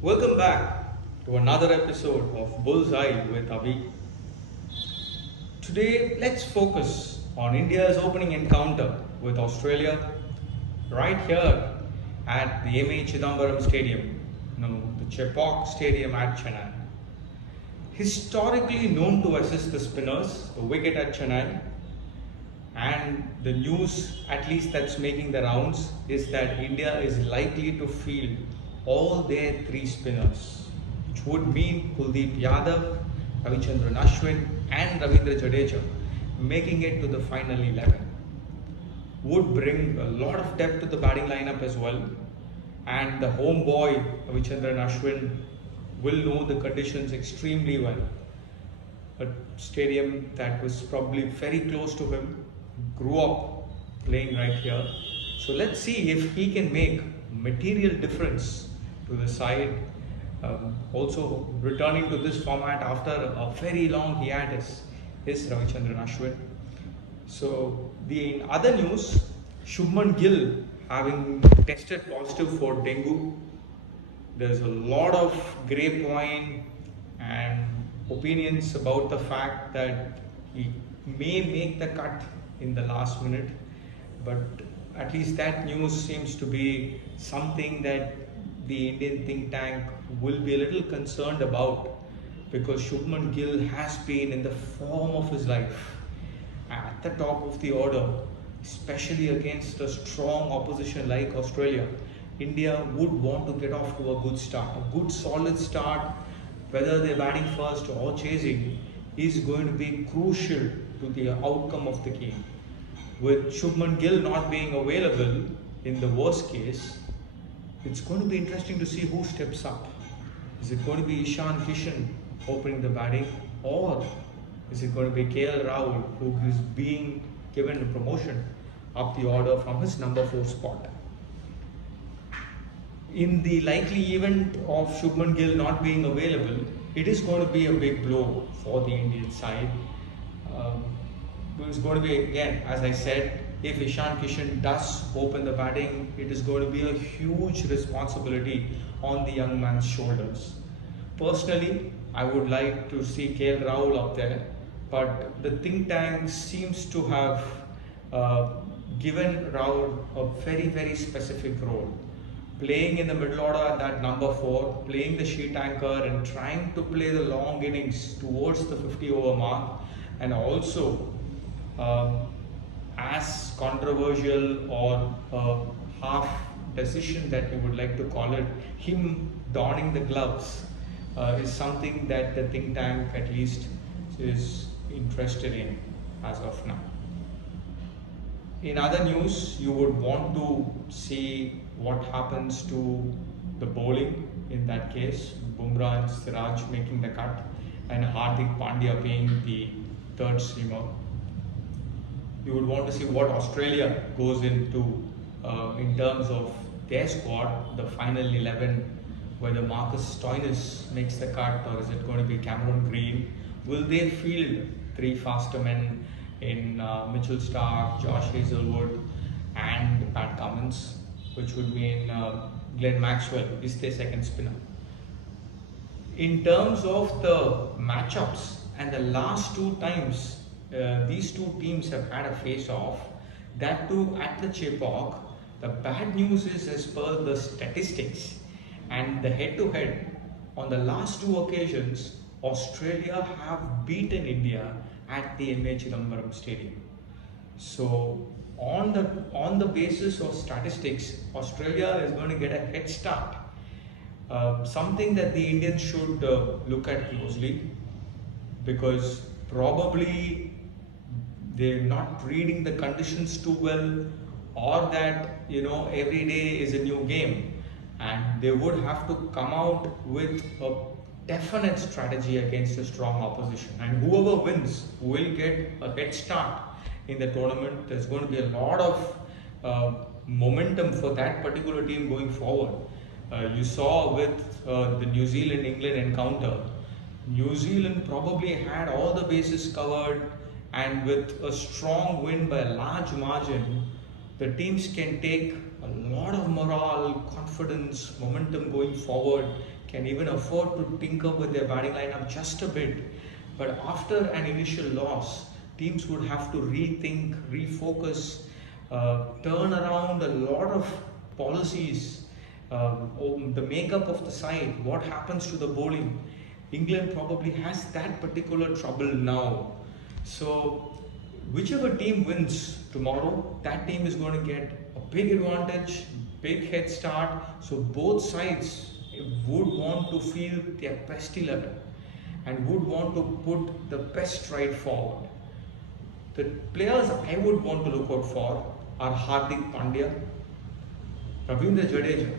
Welcome back to another episode of Bulls Eye with Abi. Today, let's focus on India's opening encounter with Australia right here at the M.A Chidambaram Stadium, the Chepauk Stadium at Chennai. Historically known to assist the spinners, the wicket at Chennai, and the news, at least that's making the rounds, is that India is likely to field all their three spinners, which would mean Kuldeep Yadav, Ravichandran Ashwin, and Ravindra Jadeja making it to the final 11. Would bring a lot of depth to the batting lineup as well, and the homeboy Ravichandran Ashwin will know the conditions extremely well. A stadium that was probably very close to him, grew up playing right here. So let's see if he can make material difference to the side. Also returning to this format after a very long hiatus is Ravichandran Ashwin. So the other news, Shubman Gill having tested positive for dengue. There's a lot of grapevine and opinions about the fact that he may make the cut in the last minute, but at least that news seems to be something that the Indian think tank will be a little concerned about, because Shubman Gill has been in the form of his life at the top of the order, especially against a strong opposition like Australia. India would want to get off to a good start, a good solid start, whether they're batting first or chasing, is going to be crucial to the outcome of the game. With Shubman Gill not being available in the worst case, it's going to be interesting to see who steps up. Is it going to be Ishan Kishan opening the batting, or is it going to be KL Rahul, who is being given a promotion up the order from his number 4 spot? In the likely event of Shubman Gill not being available, it is going to be a big blow for the Indian side. It's going to be, again, as I said, if Ishan Kishan does open the batting, it is going to be a huge responsibility on the young man's shoulders. Personally, I would like to see KL Rahul up there, but the think tank seems to have given Rahul a very, very specific role. Playing in the middle order at that number 4, playing the sheet anchor and trying to play the long innings towards the 50 over mark, and also as controversial or half decision that you would like to call it, him donning the gloves is something that the think tank at least is interested in as of now. In other news, you would want to see what happens to the bowling in that case. Bumrah and Siraj making the cut, and Hardik Pandya being the third seamer. You would want to see what Australia goes into in terms of their squad, the final 11, whether Marcus Stoinis makes the cut or is it going to be Cameron Green. Will they field 3 faster men in Mitchell Starc, Josh Hazlewood and Pat Cummins, which would mean Glenn Maxwell is their second spinner. In terms of the matchups, and the last 2 times these 2 teams have had a face-off, that too at the Chepauk, the bad news is, as per the statistics and the head-to-head, on the last 2 occasions, Australia have beaten India at the M.A Chidambaram Stadium. So on the basis of statistics, Australia is going to get a head start. Something that the Indians should look at closely, because probably they're not reading the conditions too well, or that every day is a new game, and they would have to come out with a definite strategy against a strong opposition, and whoever wins will get a head start in the tournament. There's going to be a lot of momentum for that particular team going forward. You saw with the New Zealand-England encounter, New Zealand probably had all the bases covered, and with a strong win by a large margin, the teams can take a lot of morale, confidence, momentum going forward can even afford to tinker with their batting lineup just a bit. But after an initial loss, teams would have to rethink, refocus, turn around a lot of policies, the makeup of the side, what happens to the bowling. England probably has that particular trouble now. So, whichever team wins tomorrow, that team is going to get a big advantage, big head start. So, both sides would want to feel their best 11 and would want to put the best stride forward. The players I would want to look out for are Hardik Pandya, Ravindra Jadeja.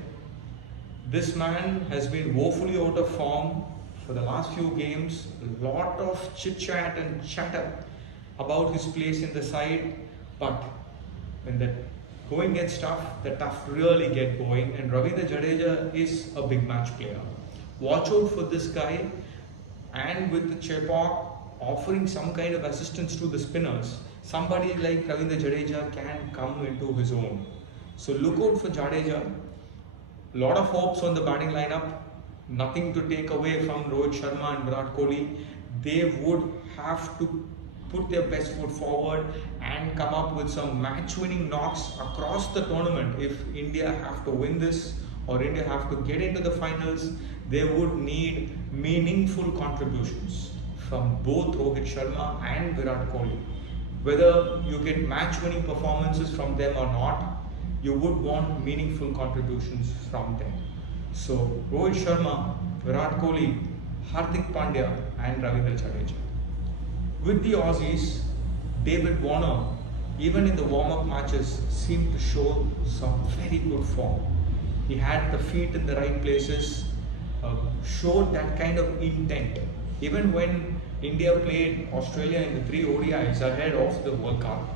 This man has been woefully out of form for the last few games. A lot of chit-chat and chatter about his place in the side, but when the going gets tough, the tough really get going, and Ravindra Jadeja is a big match player. Watch out for this guy, and with the Chepauk offering some kind of assistance to the spinners, somebody like Ravindra Jadeja can come into his own. So look out for Jadeja. A lot of hopes on the batting lineup. Nothing to take away from Rohit Sharma and Virat Kohli. They would have to put their best foot forward and come up with some match-winning knocks across the tournament. If India have to win this or India have to get into the finals, they would need meaningful contributions from both Rohit Sharma and Virat Kohli. Whether you get match-winning performances from them or not, you would want meaningful contributions from them. So Rohit Sharma, Virat Kohli, Hardik Pandya and Ravindra Jadeja. With the Aussies, David Warner, even in the warm-up matches, seemed to show some very good form. He had the feet in the right places, showed that kind of intent. Even when India played Australia in the 3 ODIs ahead of the World Cup,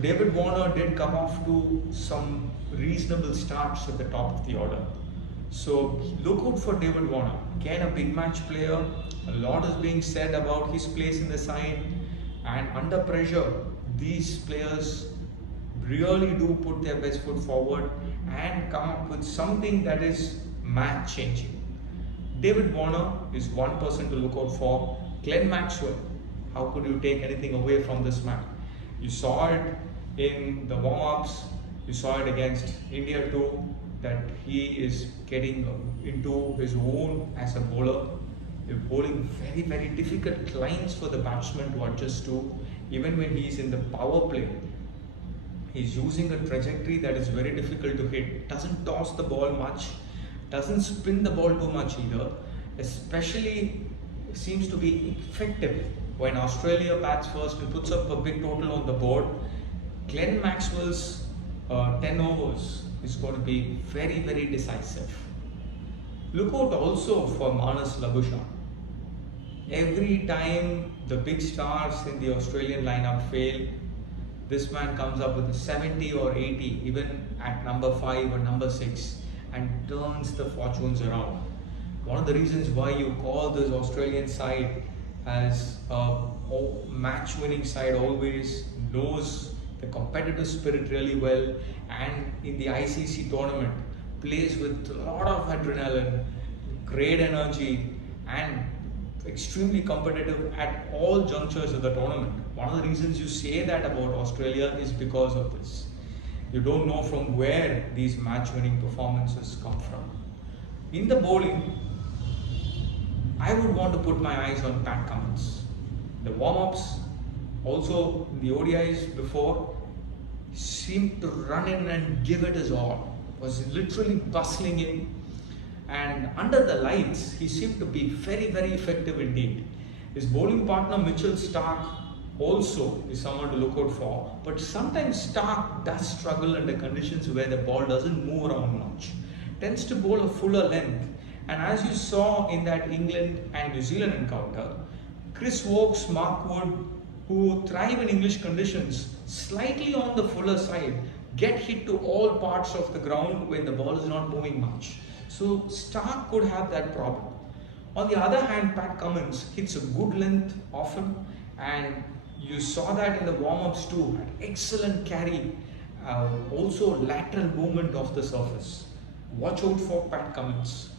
David Warner did come off to some reasonable starts at the top of the order. So look out for David Warner. Again, a big match player. A lot is being said about his place in the side, and under pressure, these players really do put their best foot forward and come up with something that is match changing. David Warner is one person to look out for. Glenn Maxwell, how could you take anything away from this man? You saw it in the warm-ups, you saw it against India too, that he is getting into his own as a bowler. They're bowling very, very difficult lines for the batsman to adjust to. Even when he's in the power play, he's using a trajectory that is very difficult to hit. Doesn't toss the ball much, doesn't spin the ball too much either. Especially seems to be effective when Australia bats first and puts up a big total on the board. Glenn Maxwell's 10 overs is going to be very, very decisive. Look out also for Marnus Labuscha. Every time the big stars in the Australian lineup fail, this man comes up with a 70 or 80, even at number 5 or number 6, and turns the fortunes around. One of the reasons why you call this Australian side as a match-winning side, always knows the competitive spirit really well, and in the ICC tournament plays with a lot of adrenaline, great energy, and extremely competitive at all junctures of the tournament. One of the reasons you say that about Australia is because of this. You don't know from where these match-winning performances come from. In the bowling, I would want to put my eyes on Pat Cummins. The warm-ups, also the ODIs before, seemed to run in and give it his all. Was literally bustling in, and under the lights, he seemed to be very, very effective indeed. His bowling partner Mitchell Starc also is someone to look out for, but sometimes Starc does struggle under conditions where the ball doesn't move around much. Tends to bowl a fuller length, and as you saw in that England and New Zealand encounter, Chris Woakes, Mark Wood, who thrive in English conditions, slightly on the fuller side, get hit to all parts of the ground when the ball is not moving much. So Starc could have that problem. On the other hand, Pat Cummins hits a good length often, and you saw that in the warm-ups too. Had excellent carry, also lateral movement of the surface. Watch out for Pat Cummins.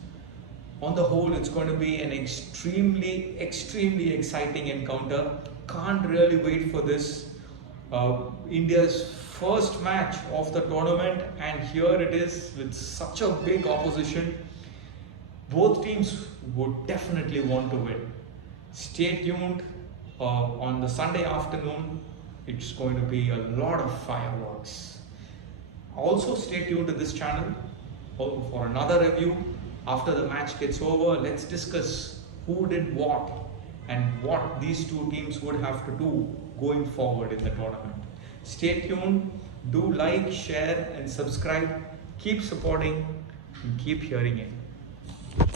On the whole, it's going to be an extremely exciting encounter. Can't really wait for this. India's first match of the tournament, and here it is with such a big opposition. Both teams would definitely want to win. Stay tuned on the Sunday afternoon. It's going to be a lot of fireworks. Also stay tuned to this channel for another review. After the match gets over, let's discuss who did what and what these two teams would have to do going forward in the tournament. Stay tuned, do like, share and subscribe. Keep supporting and keep hearing it.